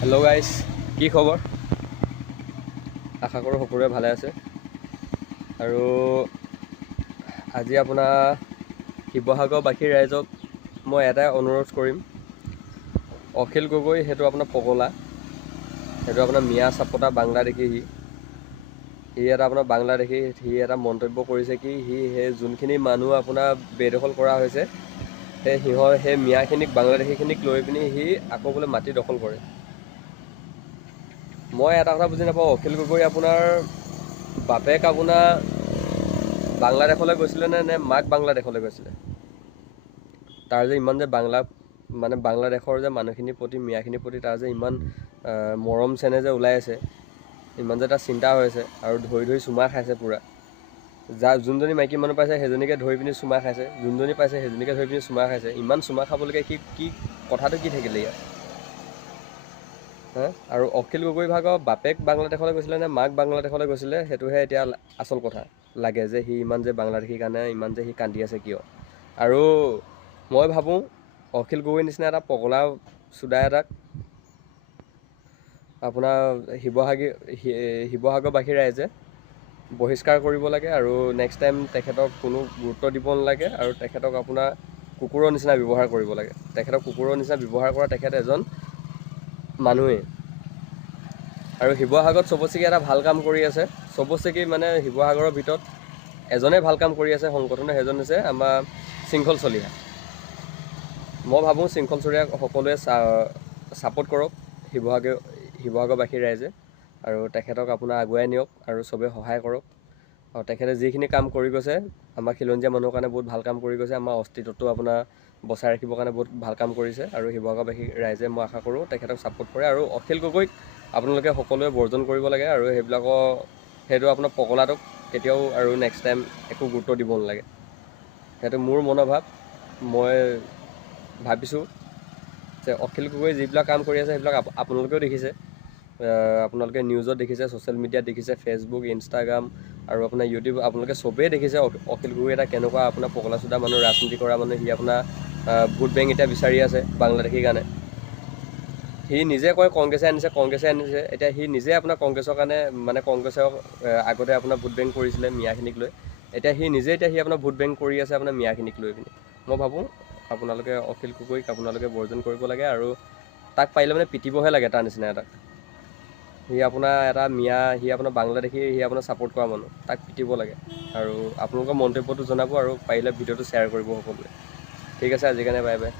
Hello' guys, কি খবৰ? আশা কৰোঁ সকলোৰে ভালে আছে। আৰু আজি আপোনাৰ শিৱসাগৰবাসী ৰাইজক মই এটাই অনুৰোধ কৰিম। অখিল গগৈ সেইটো আপোনাৰ পগলা, সেইটো আপোনাৰ মিয়া চাপতা বাংলাদেশী। সি এটা আপোনাৰ বাংলাদেশী, সি এটা মন্তব্য কৰিছে কি সেই যোনখিনি মানুহ আপোনাৰ বেদখল কৰা হৈছে সেই মিয়াখিনিক বাংলাদেশীখিনিক লৈ পিনি সি আকৌ বোলে মাটি দখল কৰে। মই এটা কথা বুজি নাপাওঁ, অখিল গগৈ আপোনাৰ বাপেক আপোনাৰ বাংলাদেশলৈ গৈছিলে নে মাক বাংলাদেশলৈ গৈছিলে? তাৰ যে ইমান যে বাংলাদেশৰ যে মানুহখিনিৰ প্ৰতি, মিয়াখিনিৰ প্ৰতি তাৰ যে ইমান মৰম চেনেহ যে ওলাই আছে, ইমান যে তাৰ চিন্তা হৈ আছে, আৰু ধৰি ধৰি চুমা খাইছে পূৰা। যোনজনী মাইকী মানুহ পাইছে সেইজনীকে ধৰি পিনি চুমা খাইছে, যোনজনী পাইছে সেইজনীকে ধৰি পিনি চুমা খাইছে। ইমান চুমা খাবলৈকে কি কথাটো কি থাকিলে ইয়াত? আৰু অখিল গগৈ ভাগৰ বাপেক বাংলাদেশলৈ গৈছিলে নে মাক বাংলাদেশলৈ গৈছিলে, সেইটোহে এতিয়া আচল কথা লাগে, যে সি ইমান যে বাংলাদেশীৰ কাৰণে ইমান যে সি কান্দি আছে কিয়। আৰু মই ভাবোঁ অখিল গগৈৰ নিচিনা এটা পগলা চোদা এটাক আপোনাৰ শিৱসাগৰবাসী ৰাইজে বহিষ্কাৰ কৰিব লাগে, আৰু নেক্সট টাইম তেখেতক কোনো গুৰুত্ব দিব নালাগে, আৰু তেখেতক আপোনাৰ কুকুৰৰ নিচিনা ব্যৱহাৰ কৰিব লাগে। তেখেতক কুকুৰৰ নিচিনা ব্যৱহাৰ কৰা তেখেত এজন মানুহেই। আৰু শিৱসাগৰত চবতচেকি এটা ভাল কাম কৰি আছে, চবতচেকি মানে শিৱসাগৰৰ ভিতৰত এজনে ভাল কাম কৰি আছে সংগঠনে, সেইজন হৈছে আমাৰ শৃংখল চলিহা। মই ভাবোঁ শৃংখল চলিহাক সকলোৱে ছাপোৰ্ট কৰক শিৱসাগৰবাসী ৰাইজে, আৰু তেখেতক আপোনাৰ আগুৱাই নিয়ক আৰু চবেই সহায় কৰক। আৰু তেখেতে যিখিনি কাম কৰি গৈছে আমাৰ খিলঞ্জীয়া মানুহৰ কাৰণে বহুত ভাল কাম কৰি গৈছে, আমাৰ অস্তিত্বটো আপোনাৰ বচাই ৰাখিবৰ কাৰণে বহুত ভাল কাম কৰিছে। আৰু শিৱসাগৰবাসী ৰাইজে মই আশা কৰোঁ তেখেতক ছাপোৰ্ট কৰে। আৰু অখিল গগৈক আপোনালোকে সকলোৱে বৰ্জন কৰিব লাগে, আৰু সেইটো আপোনাৰ পগলাটোক কেতিয়াও আৰু নেক্সট টাইম একো গুৰুত্ব দিব নালাগে। সেইটো মোৰ মনোভাৱ। মই ভাবিছোঁ যে অখিল গগৈ যিবিলাক কাম কৰি আছে সেইবিলাক আপোনালোকেও দেখিছে, আপোনালোকে নিউজত দেখিছে, ছ'চিয়েল মিডিয়াত দেখিছে, ফেচবুক, ইনষ্টাগ্ৰাম আৰু আপোনাৰ ইউটিউব, আপোনালোকে চবেই দেখিছে অখিল গগৈ এটা কেনেকুৱা আপোনাৰ পগলা চোদা মানুহ, ৰাজনীতি কৰা মানুহ। সি আপোনাৰ ভোট বেংক এতিয়া বিচাৰি আছে বাংলাদেশীৰ কাৰণে। সি নিজে কয় কংগ্ৰেছে আনিছে। এতিয়া সি নিজে আপোনাৰ কংগ্ৰেছৰ কাৰণে মানে কংগ্ৰেছৰ আগতে আপোনাৰ ভোট বেংক কৰিছিলে মিয়াখিনিক লৈ। এতিয়া সি আপোনাৰ ভোট বেংক কৰি আছে আপোনাৰ মিয়াখিনিক লৈ পিনি। মই ভাবোঁ আপোনালোকে অখিল গগৈক আপোনালোকে বৰ্জন কৰিব লাগে, আৰু তাক পাৰিলে মানে পিটিবহে লাগে তাৰ নিচিনা এটাক। সি আপোনাৰ এটা মিয়া, সি আপোনাৰ বাংলাদেশী, সি আপোনাৰ ছাপোৰ্ট কৰা মানুহ, তাক পিটিব লাগে। আৰু আপোনালোকৰ মন্তব্যটো জনাব, আৰু পাৰিলে ভিডিঅ'টো শ্বেয়াৰ কৰিব সকলোৱে। ঠিক আছে, আজিৰ কাৰণে বাই বাই।